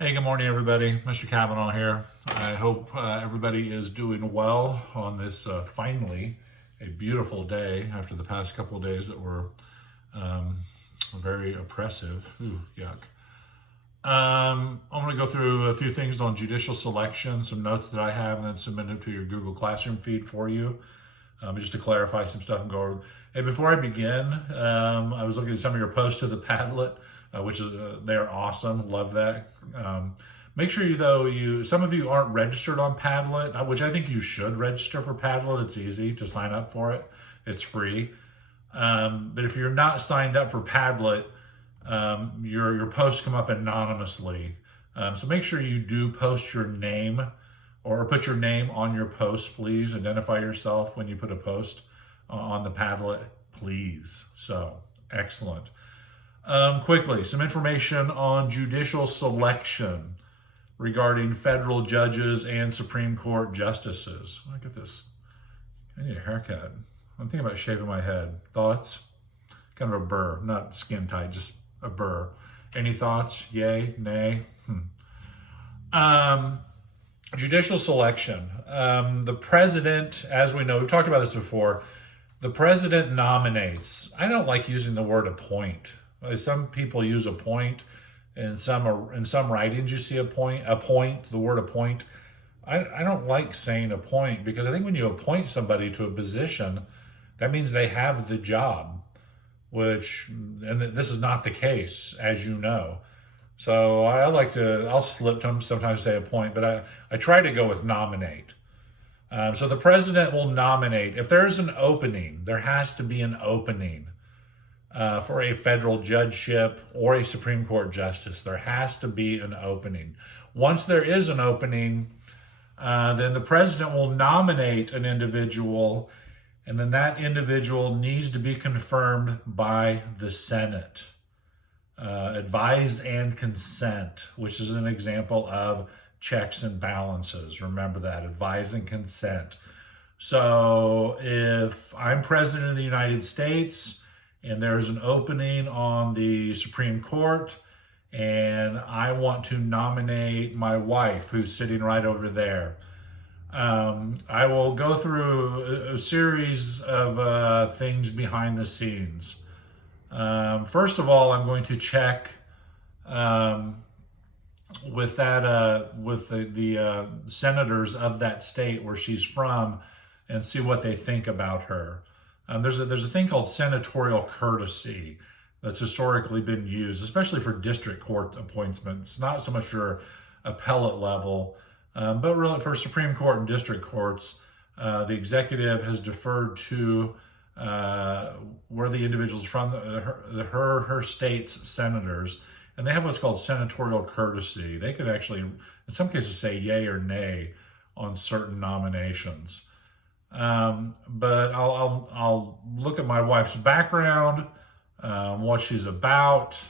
Hey, good morning, everybody. Mr. Kavanaugh here. I hope everybody is doing well on this finally a beautiful day after the past couple of days that were um, very oppressive. Ooh, yuck. I'm going to go through a few things on judicial selection, some notes that I have, and then submit them to your Google Classroom feed for you. Just to clarify some stuff and go over. Hey, before I begin, I was looking at some of your posts to the Padlet, which is they're awesome. Love that. Make sure some of you aren't registered on Padlet, which I think you should register for Padlet. It's easy to sign up for it. It's free. But if you're not signed up for Padlet, your posts come up anonymously. So make sure you do post your name or put your name on your post, please. Identify yourself when you put a post on the Padlet, please. So, excellent. Quickly, some information on judicial selection regarding federal judges and Supreme Court justices. Look at this. I need a haircut. I'm thinking about shaving my head. Thoughts? Kind of a burr, not skin tight, just a burr. Any thoughts? Yay? Nay? Judicial selection. The president, as we know, we've talked about this before, the president nominates. I don't like using the word appoint. Some people use appoint, and in some writings you see appoint, the word appoint. I don't like saying appoint because I think when you appoint somebody to a position, that means they have the job, and this is not the case, as you know. So I'll slip to them sometimes say appoint, but I try to go with nominate. So the president will nominate. If there's an opening, there has to be an opening for a federal judgeship or a Supreme Court justice. There has to be an opening. Once there is an opening, then the president will nominate an individual, and then that individual needs to be confirmed by the Senate. Advise and consent, which is an example of checks and balances. Remember that, advise and consent. So if I'm president of the United States and there's an opening on the Supreme Court and I want to nominate my wife, who's sitting right over there, I will go through a series of things behind the scenes. First of all, I'm going to check with the senators of that state where she's from and see what they think about her. There's a thing called senatorial courtesy that's historically been used, especially for district court appointments, not so much for appellate level, but really for Supreme Court and district courts. The executive has deferred to where the individual's from, her state's senators, and they have what's called senatorial courtesy. They could actually, in some cases, say yay or nay on certain nominations. But I'll look at my wife's background, what she's about.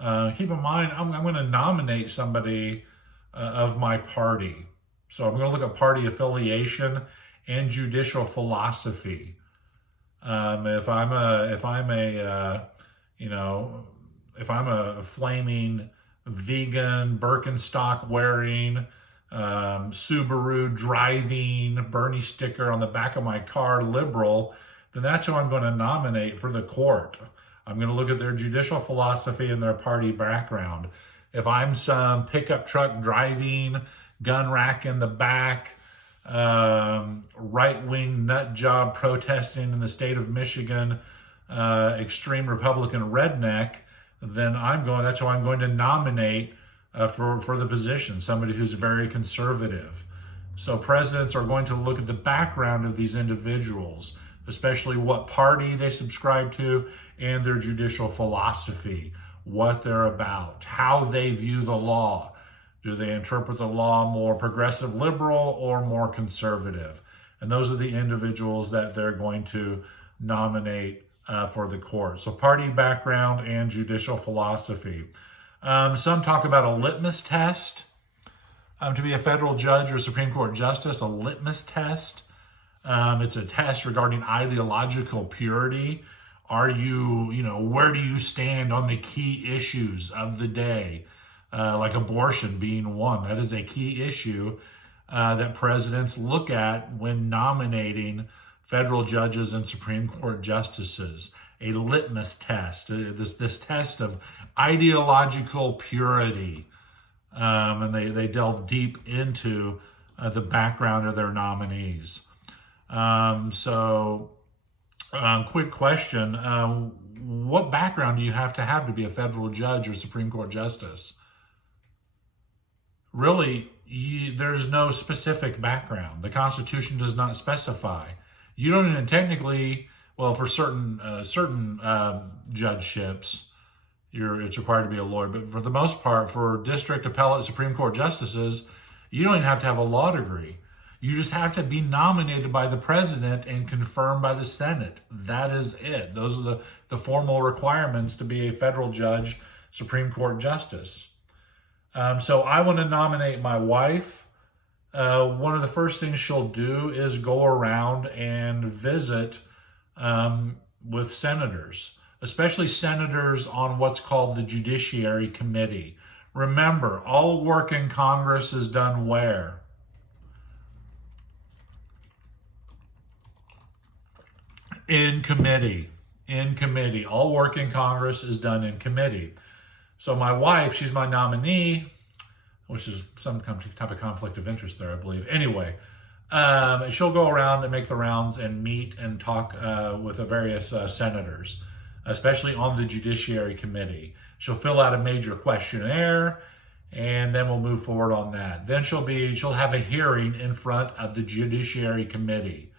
Keep in mind, I'm going to nominate somebody of my party. So I'm going to look at party affiliation and judicial philosophy. If I'm a flaming vegan, Birkenstock wearing, Subaru driving, Bernie sticker on the back of my car liberal, then that's who I'm going to nominate for the court. I'm going to look at their judicial philosophy and their party background. If I'm some pickup truck driving, gun rack in the back, right-wing nut job protesting in the state of Michigan, extreme Republican redneck, then that's who I'm going to nominate for the position, somebody who's very conservative. So presidents are going to look at the background of these individuals, especially what party they subscribe to and their judicial philosophy, what they're about, how they view the law. Do they interpret the law more progressive liberal or more conservative? And those are the individuals that they're going to nominate for the court. So party background and judicial philosophy. Some talk about a litmus test to be a federal judge or Supreme Court justice, a litmus test. It's a test regarding ideological purity. Where do you stand on the key issues of the day? like abortion being one. That is a key issue that presidents look at when nominating federal judges and Supreme Court justices. A litmus test, this test of ideological purity. And they delve deep into the background of their nominees. Quick question. What background do you have to be a federal judge or Supreme Court justice? Really, there's no specific background. The Constitution does not specify. You don't even technically, well, for certain judgeships, it's required to be a lawyer. But for the most part, for district, appellate, Supreme Court justices, you don't even have to have a law degree. You just have to be nominated by the president and confirmed by the Senate. That is it. Those are the formal requirements to be a federal judge, Supreme Court justice. So I want to nominate my wife. One of the first things she'll do is go around and visit with senators, especially senators on what's called the Judiciary Committee. Remember, all work in Congress is done where? In committee. In committee. All work in Congress is done in committee. So my wife, she's my nominee, which is some type of conflict of interest there, I believe. Anyway, she'll go around and make the rounds and meet and talk with the various senators, especially on the Judiciary Committee. She'll fill out a major questionnaire, and then we'll move forward on that. Then she'll have a hearing in front of the Judiciary Committee.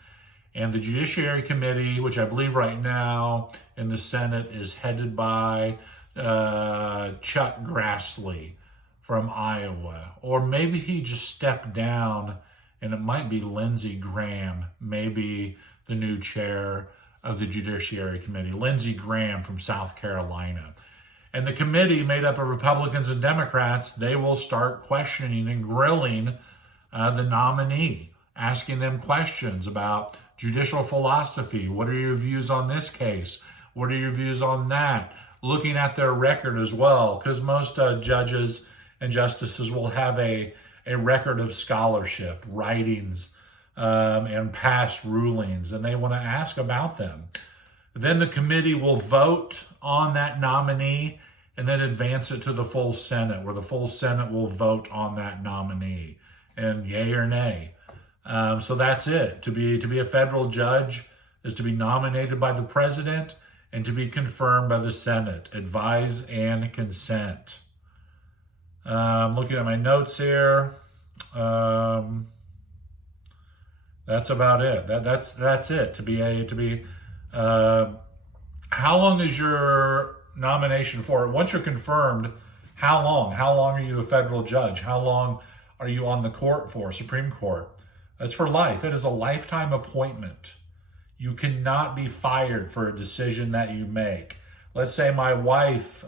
And the Judiciary Committee, which I believe right now in the Senate is headed by Chuck Grassley from Iowa. Or maybe he just stepped down and it might be Lindsey Graham, maybe the new chair of the Judiciary Committee. Lindsey Graham from South Carolina. And the committee, made up of Republicans and Democrats, they will start questioning and grilling the nominee, asking them questions about judicial philosophy. What are your views on this case? What are your views on that? Looking at their record as well, because most judges and justices will have a record of scholarship, writings, and past rulings, and they want to ask about them. Then the committee will vote on that nominee and then advance it to the full Senate, where the full Senate will vote on that nominee, and yay or nay. So that's it. To be a federal judge is to be nominated by the president and to be confirmed by the Senate. Advise and consent. Looking at my notes here. That's about it. That's it. How long is your nomination for? Once you're confirmed, how long? How long are you a federal judge? How long are you on the court for, Supreme Court? It's for life. It is a lifetime appointment. You cannot be fired for a decision that you make. Let's say my wife,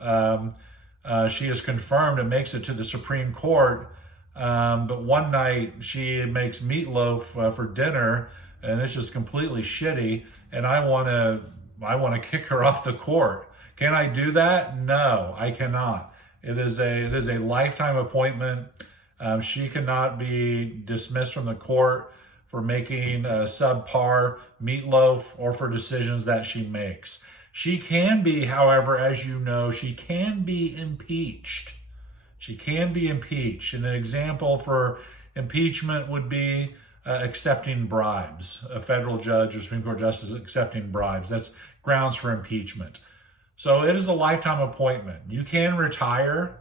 she is confirmed and makes it to the Supreme Court, but one night she makes meatloaf for dinner, and it's just completely shitty, and I want to kick her off the court. Can I do that? No, I cannot. It is a lifetime appointment. She cannot be dismissed from the court for making a subpar meatloaf or for decisions that she makes. She can be, however, as you know, she can be impeached. She can be impeached. And an example for impeachment would be accepting bribes. A federal judge or Supreme Court justice accepting bribes. That's grounds for impeachment. So it is a lifetime appointment. You can retire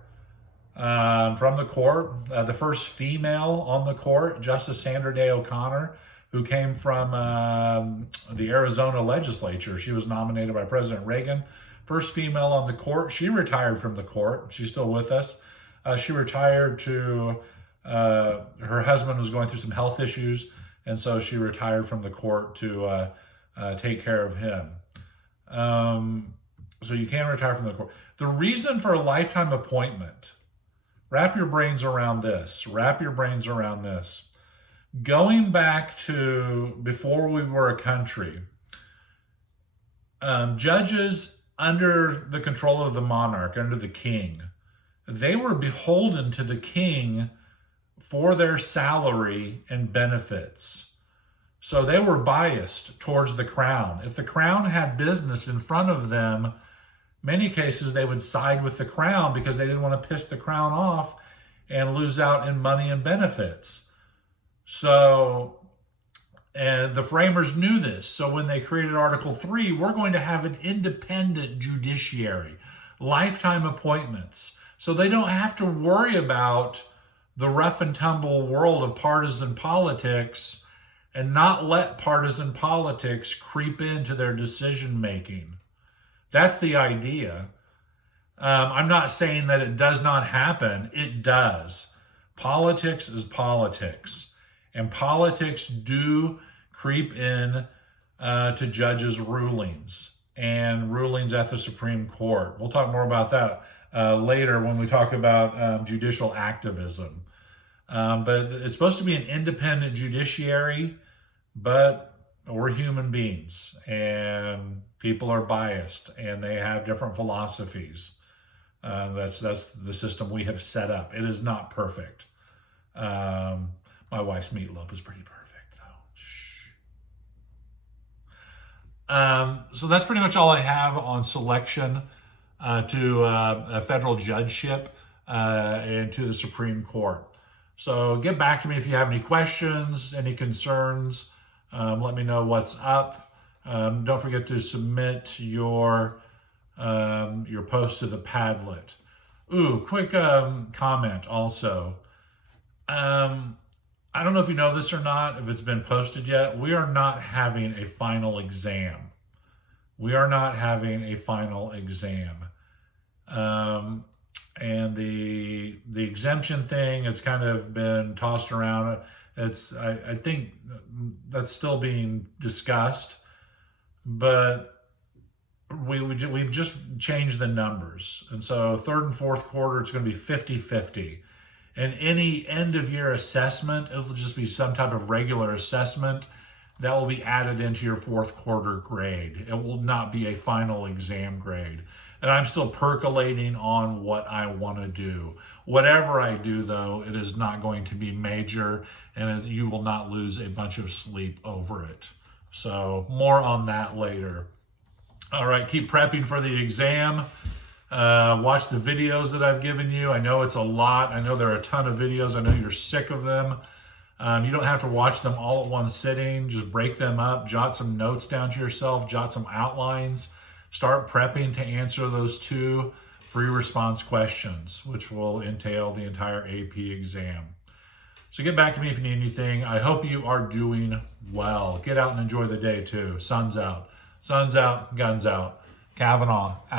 from the court. The first female on the court, Justice Sandra Day O'Connor, who came from the Arizona legislature. She was nominated by President Reagan. First female on the court. She retired from the court. She's still with us. She retired to, her husband was going through some health issues, and so she retired from the court to take care of him. So you can retire from the court. The reason for a lifetime appointment, wrap your brains around this. Wrap your brains around this. Going back to before we were a country, judges under the control of the monarch, under the king, they were beholden to the king for their salary and benefits. So they were biased towards the crown. If the crown had business in front of them, many cases they would side with the crown because they didn't want to piss the crown off and lose out in money and benefits. So, and the framers knew this. So when they created Article 3, we're going to have an independent judiciary, lifetime appointments. So they don't have to worry about the rough and tumble world of partisan politics and not let partisan politics creep into their decision making. That's the idea. I'm not saying that it does not happen. It does. Politics is politics. And politics do creep in to judges' rulings and rulings at the Supreme Court. We'll talk more about that later when we talk about judicial activism. But it's supposed to be an independent judiciary, but we're human beings and people are biased and they have different philosophies. That's the system we have set up. It is not perfect. My wife's meatloaf is pretty perfect, though. So that's pretty much all I have on selection to a federal judgeship and to the Supreme Court. So get back to me if you have any questions, any concerns. Let me know what's up. Don't forget to submit your post to the Padlet. Ooh, quick comment also. I don't know if you know this or not, if it's been posted yet. We are not having a final exam. We are not having a final exam. And the exemption thing, it's kind of been tossed around. I think that's still being discussed, but we've just changed the numbers. And so third and fourth quarter, it's going to be 50-50. And any end of year assessment, it'll just be some type of regular assessment that will be added into your fourth quarter grade. It will not be a final exam grade. And I'm still percolating on what I want to do. Whatever I do, though, it is not going to be major, and you will not lose a bunch of sleep over it. So more on that later. All right, keep prepping for the exam. Watch the videos that I've given you. I know it's a lot. I know there are a ton of videos. I know you're sick of them. You don't have to watch them all at one sitting. Just break them up. Jot some notes down to yourself. Jot some outlines. Start prepping to answer those 2 free response questions, which will entail the entire AP exam. So get back to me if you need anything. I hope you are doing well. Get out and enjoy the day too. Sun's out. Sun's out, guns out. Kavanaugh out.